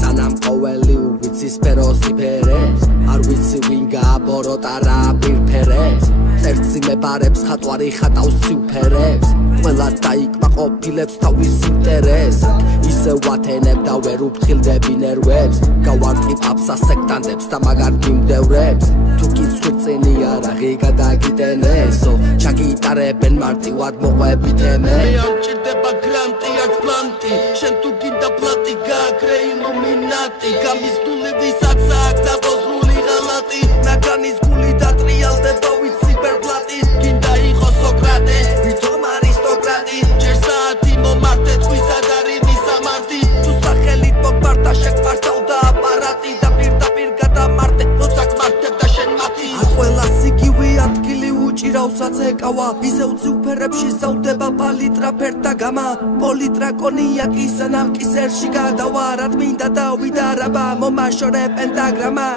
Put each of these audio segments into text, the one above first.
Sanam ყოველი ვიცის სფეროს იფერებს არ ვიცი ვინ გააბოროტა რა პირფერებს წერცი მებარებს ხატვარი ხატავს სიუფერებს ყველა დაიკმაყოფილებს თავის ინტერესად ისე ვათენებ და ვერ უფრთხილდები ნერვებს გავარტყი პაპსა სექტანტებს და მაგარ მიმდევრებს თუ კი ცხვირწინი არაღი გადაგიტენესო ჩაგიტარებენ მარტივად მოყვებით ემე მე არ მჭირდება გრანტი არც პლანტი შენ თუ გინდა პლატი გააკრე ილუმინატი გამიზდული ვისაც აქვს დაბოზრული ღალატი ნაგანის გული დატრიალდება ვით სიპერპლატი გინდა იყოს სოკრატე ვითომ არისტოკრატი ჯერ საათი მომართე თვისა და რიმის ამარტი თუ სახელით მოგმართა შეგვართავდა აპარატი და პირდაპირ გადამარტე როცა გმართებ და შენ მათი ყველას იგივე ადგილი უჭირავს ეკავა ისევ ციფრებში ზავდება პალიტრა ფერთა გამა პოლიტრა კონიაკი სანამ კისერში გადავა რა მინდა დავიდარაბა მომაშორე პენტაგრამა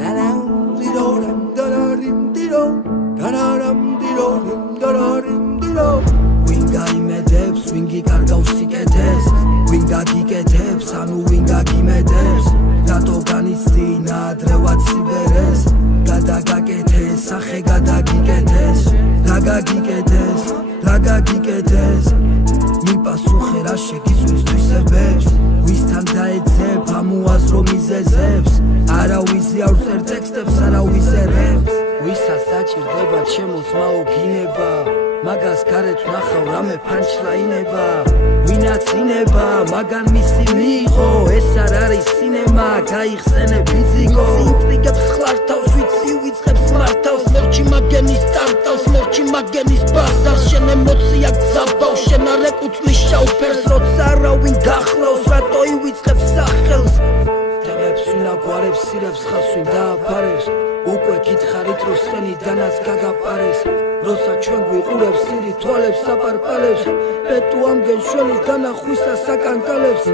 რარამ დირორამ დარარიმ დირო რარამ დირორიმ დარარიმ დირო ვინ გაიმედებს ვინ გიკარგავს სიკეთეს ვინ გაგიკეთებს ანუ ვინ გაგიმედებს რატო განიცდი ნაადრევად სიბერეს გადაგაკეთეს სახე გადაგიკეთეს რა გაგიკეთეს მიპასუხე რა შეგიცვის თვისებებს ვისთან დაეძებ ამოაზრო მიზეზებს არავისი არ წერს ტექსტებს არავისი რემს ვისაც დაჭირდება ჩემოს მაუგინება მაგას გარეთ ვნახავ რამე ფანჩლაინება ვინაც ინება მაგან მისი მიიღო ეს არ არის სინემა გაიხსენებ ფიზიკო ინტრიგებს ხლართავს ვიცი ვიწყებს მართავს მორჩი მაგენის სტარტავს მორჩი მაგენის ბაზარს შენ ემოცია გზაბავს შენ არ ეკუთვნის შავფერს როცა არავინ გახლავს რატო ივიწყებს სახელს თემებს ვინ აგვარებს სირებს ხას ვინ დააფარებს უკვე გითხარით რომ სცენიდანაც გაგაპარეს როცა ჩვენ გვიყურებს სირი თვალებს საპარპალებს პეტუ ამგენ შველი განახვისა საკანკალებს